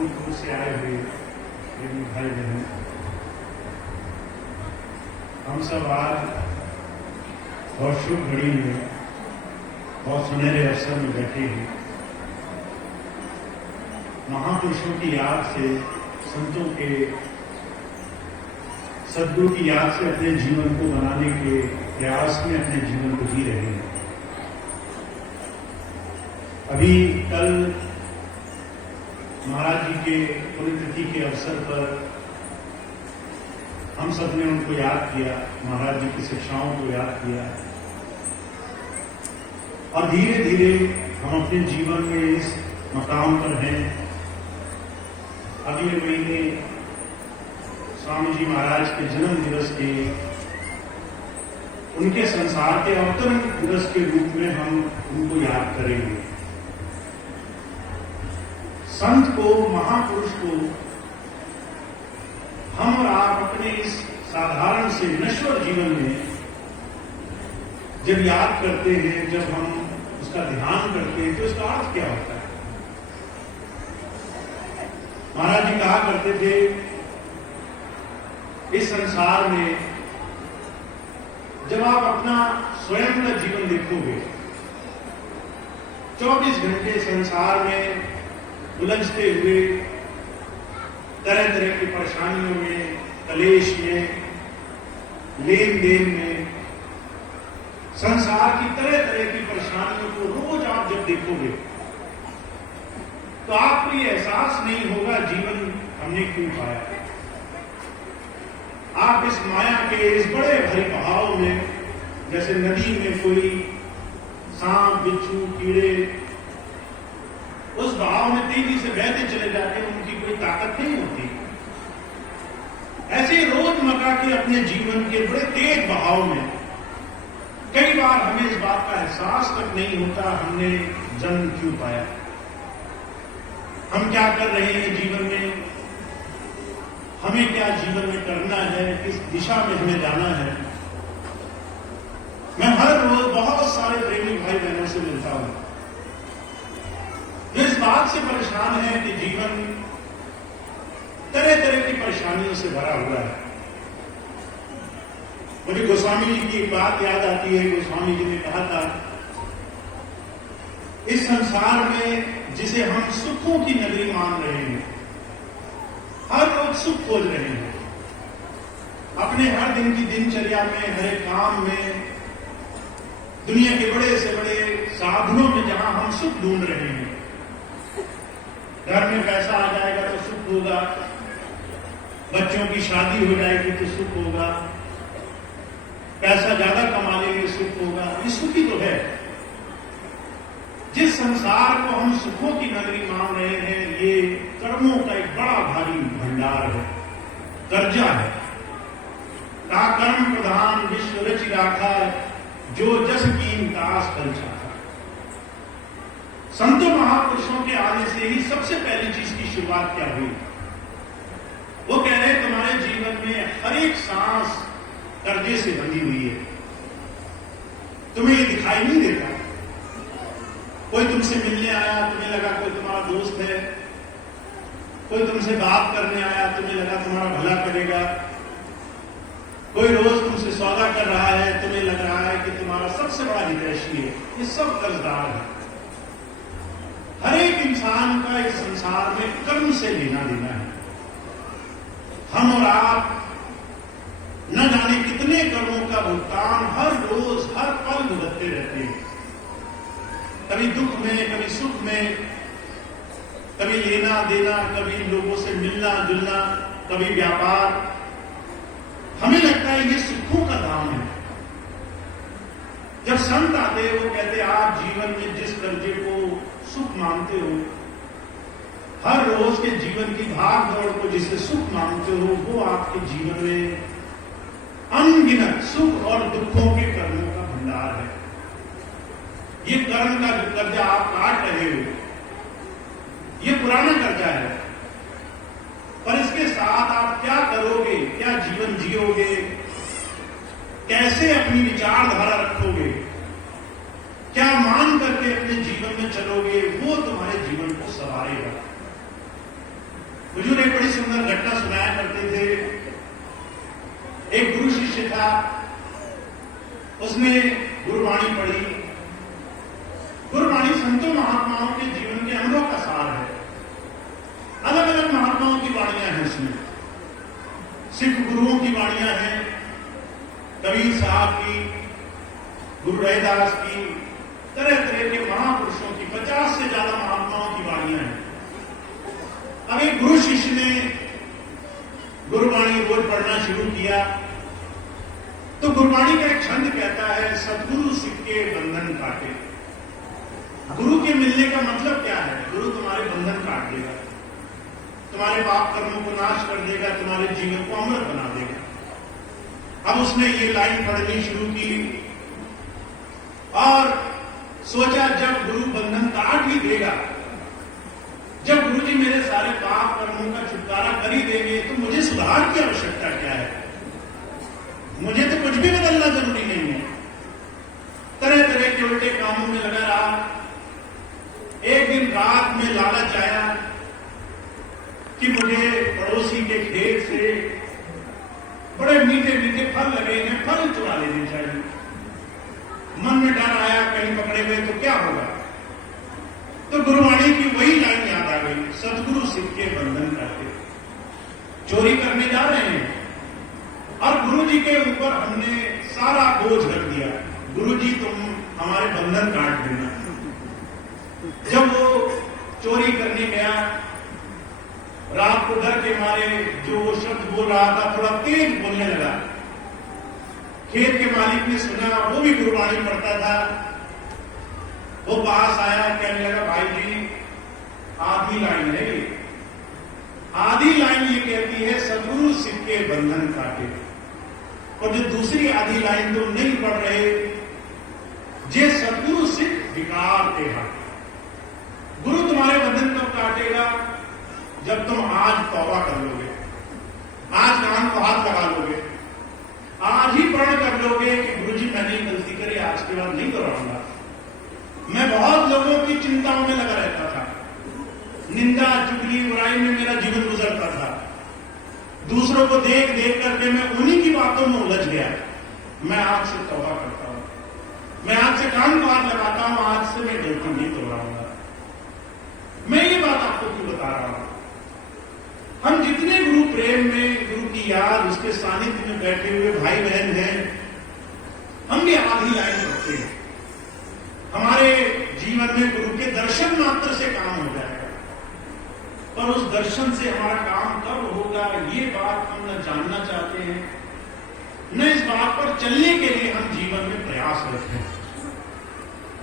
दूर दूर से आए हुए मेरे भाई बहन, हम सब आज बहुत शुभ घड़ी में, बहुत सुनहरे अवसर में बैठे हैं। महापुरुषों की याद से, संतों के सद्गुरु की याद से अपने जीवन को बनाने के प्रयास में अपने जीवन को जी रहे हैं। अभी कल महाराज जी के पुण्यतिथि के अवसर पर हम सब ने उनको याद किया, महाराज जी की शिक्षाओं को याद किया, और धीरे धीरे हम अपने जीवन में इस मकाम पर हैं। अगले महीने स्वामी जी महाराज के जन्म दिवस के, उनके संसार के अवतरण दिवस के रूप में हम उनको याद करेंगे। संत को, महापुरुष को हम और आप अपने इस साधारण से नश्वर जीवन में जब याद करते हैं, जब हम उसका ध्यान करते हैं, तो इसका अर्थ क्या होता है? महाराज जी कहा करते थे, इस संसार में जब आप अपना स्वयं का जीवन देखोगे, 24 घंटे संसार में उलझते हुए तरह तरह की परेशानियों में, कलेश में, लेन देन में, संसार की तरह तरह की परेशानियों को रोज आप जब देखोगे, तो आपको ये एहसास नहीं होगा जीवन हमने क्यों पाया। आप इस माया के इस बड़े भरे बहाव में, जैसे नदी में कोई सांप, बिच्छू, कीड़े उस बहाव में तेजी से बहते चले जाते हैं, उनकी कोई ताकत नहीं होती। ऐसे रोजमर्रा के अपने जीवन के बड़े तेज बहाव में कई बार हमें इस बात का एहसास तक नहीं होता हमने जन्म क्यों पाया, हम क्या कर रहे हैं जीवन में, हमें क्या जीवन में करना है, किस दिशा में हमें जाना है। मैं हर रोज बहुत सारे प्रेमी भाई बहनों से मिलता हूं जो इस बात से परेशान है कि जीवन तरह तरह की परेशानियों से भरा हुआ है। मुझे गोस्वामी जी की एक बात याद आती है। गोस्वामी जी ने कहा था, इस संसार में जिसे हम सुखों की नगरी मान रहे हैं, हर रोज सुख खोज रहे हैं, अपने हर दिन की दिनचर्या में, हर एक काम में, दुनिया के बड़े से बड़े साधनों में जहां हम सुख ढूंढ रहे हैं। घर में पैसा आ जाएगा तो सुख होगा, बच्चों की शादी हो जाएगी तो सुख होगा, पैसा ज्यादा कमा लेंगे सुख होगा। ये सुख ही तो है। जिस संसार को हम सुखों की नगरी मान रहे हैं, ये कर्मों का एक बड़ा भारी भंडार है, कर्जा है। का कर्म प्रधान विश्व रच राखा, जो जस कीन दास फल चाहा। संतों महापुरुषों के आने से ही सबसे पहली चीज की शुरुआत क्या हुई? वो कह रहे हैं, तुम्हारे जीवन में हर एक सांस कर्जे से बंधी हुई है। तुम्हें ये दिखाई नहीं देता। कोई तुमसे मिलने आया, तुम्हें लगा कोई तुम्हारा दोस्त है, कोई तुमसे बात करने आया, तुम्हें लगा तुम्हारा भला करेगा, कोई रोज तुमसे सौदा कर रहा है, तुम्हें लग रहा है कि तुम्हारा सबसे बड़ा हितैषी है। ये सब कर्जदार है। हर एक इंसान का इस संसार में कर्म से लेना देना है। हम और आप न जाने कितने कर्मों का भुगतान हर रोज, हर पल भुगतते रहते हैं। कभी दुख में, कभी सुख में, कभी लेना देना, कभी लोगों से मिलना जुलना, कभी व्यापार। हमें लगता है ये सुखों का दाम है। जब संत आते हैं, वो कहते हैं, आप जीवन में जिस कर्जे को सुख मानते हो, हर रोज के जीवन की भाग दौड़ को जिसे सुख मानते हो, वो आपके जीवन में अनगिनत सुख और दुखों के कर्मों का भंडार है। ये कर्म का जो कर्जा आप काट रहे हो, ये पुराना कर्जा है। पर इसके साथ आप क्या करोगे, क्या जीवन जियोगे, कैसे अपनी विचारधारा रखोगे, क्या मान करके अपने जीवन में चलोगे, वो तुम्हारे जीवन को संवारेगा। हुजूर एक बड़ी सुंदर घटना सुनाया करते थे। एक गुरु शिष्य था, उसने गुरुवाणी पढ़ी। गुरुवाणी संतों महात्माओं के जीवन के अनुभव का सार है। अलग अलग महात्माओं की वाणियां हैं उसमें। सिख गुरुओं की वाणियां हैं, कबीर साहब की, गुरु रैदास की, तरह तरह के महापुरुषों की 50 से ज्यादा महात्माओं की वाणियां हैं। अब एक गुरु शिष्य ने गुरुवाणी रोज पढ़ना शुरू किया तो गुरुवाणी का एक छंद कहता है, सतगुरु सिख के बंधन काटे। गुरु के मिलने का मतलब क्या है? गुरु तुम्हारे बंधन काट देगा, तुम्हारे पाप कर्मों को नाश कर देगा, तुम्हारे जीवन को अमृत बना देगा। अब उसने ये लाइन पढ़नी शुरू की और सोचा जब गुरु बंधन काट ही देगा, जब गुरु जी मेरे सारे पाप कर्मों का छुटकारा कर ही देंगे, तो मुझे सुधार की आवश्यकता क्या है? मुझे तो कुछ भी बदलना जरूरी नहीं है। तरह तरह के उल्टे कामों में लगा रहा। एक दिन रात में लालच आया कि मुझे पड़ोसी के खेत से बड़े मीठे मीठे फल लगे हैं, फल चुरा लेने चाहिए। मन में डर आया, कहीं पकड़े गए तो क्या होगा? तो गुरुवाणी की वही लाइन याद आ गई, सतगुरु सिख के बंधन काटे। चोरी करने जा रहे हैं और गुरु जी के ऊपर हमने सारा बोझ रख दिया, गुरु जी तुम हमारे बंधन काट देना। जब वो चोरी करने गया, रात को डर के मारे जो वो शब्द बोल रहा था थोड़ा तेज बोलने लगा। खेत के मालिक ने सुना, वो भी गुरुवाणी पढ़ता था। वो पास आया, कहने लगा भाई जी आधी लाइन है ये, आधी लाइन ये कहती है सतगुरु सिख के बंधन काटे, और जो दूसरी आधी लाइन तुम नहीं पढ़ रहे, जे सतगुरु सिख विकार देगा। गुरु तुम्हारे बंधन कब काटेगा? जब तुम आज तौबा कर लोगे, आज कान को हाथ लगा लोगे, आज ही प्रण कर लोगे कि गुरु जी मैंने गलती करी, आज के बाद नहीं दोहराऊंगा। मैं बहुत लोगों की चिंताओं में लगा रहता था, निंदा चुगली बुराई में मेरा जीवन गुजरता था। दूसरों को देख देख करके मैं उन्हीं की बातों में उलझ गया। मैं आज से तौबा करता हूं, मैं आज से कान को हाथ लगाता हूं, आज से मैं गलती नहीं दोहराऊंगा। मैं ये बात आपको क्यों बता रहा हूं? हम जितने गुरु प्रेम में, गुरु की याद, उसके सानिध्य में बैठे हुए भाई बहन हैं, हम भी आधी लाइन पढ़ते हैं। हमारे जीवन में गुरु के दर्शन मात्र से काम हो जाएगा, पर उस दर्शन से हमारा काम कब होगा ये बात हम न जानना चाहते हैं, न इस बात पर चलने के लिए हम जीवन में प्रयास करते हैं।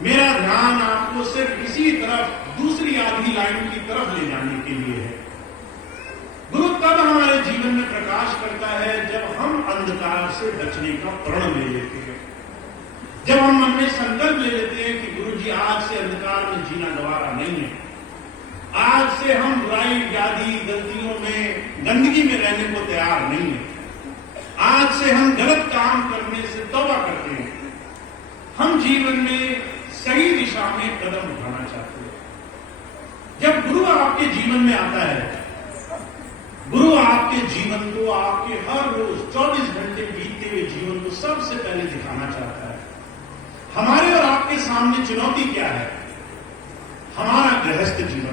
मेरा ध्यान आपको सिर्फ इसी तरफ, दूसरी आधी लाइन की तरफ ले जाने के लिए है। गुरु तब हमारे जीवन में प्रकाश करता है जब हम अंधकार से बचने का प्रण ले लेते हैं, जब हम मन में संकल्प ले लेते हैं कि गुरु जी आज से अंधकार में जीना गवारा नहीं है, आज से हम बुराई व्याधि गलतियों में, गंदगी में रहने को तैयार नहीं है, आज से हम गलत काम करने से तौबा करते हैं, हम जीवन में सही दिशा में कदम उठाना चाहते हैं। जब गुरु आपके जीवन में आता है, गुरु आपके जीवन को, आपके हर रोज 24 घंटे बीतते हुए जीवन को सबसे पहले दिखाना चाहता है। हमारे और आपके सामने चुनौती क्या है? हमारा गृहस्थ जीवन।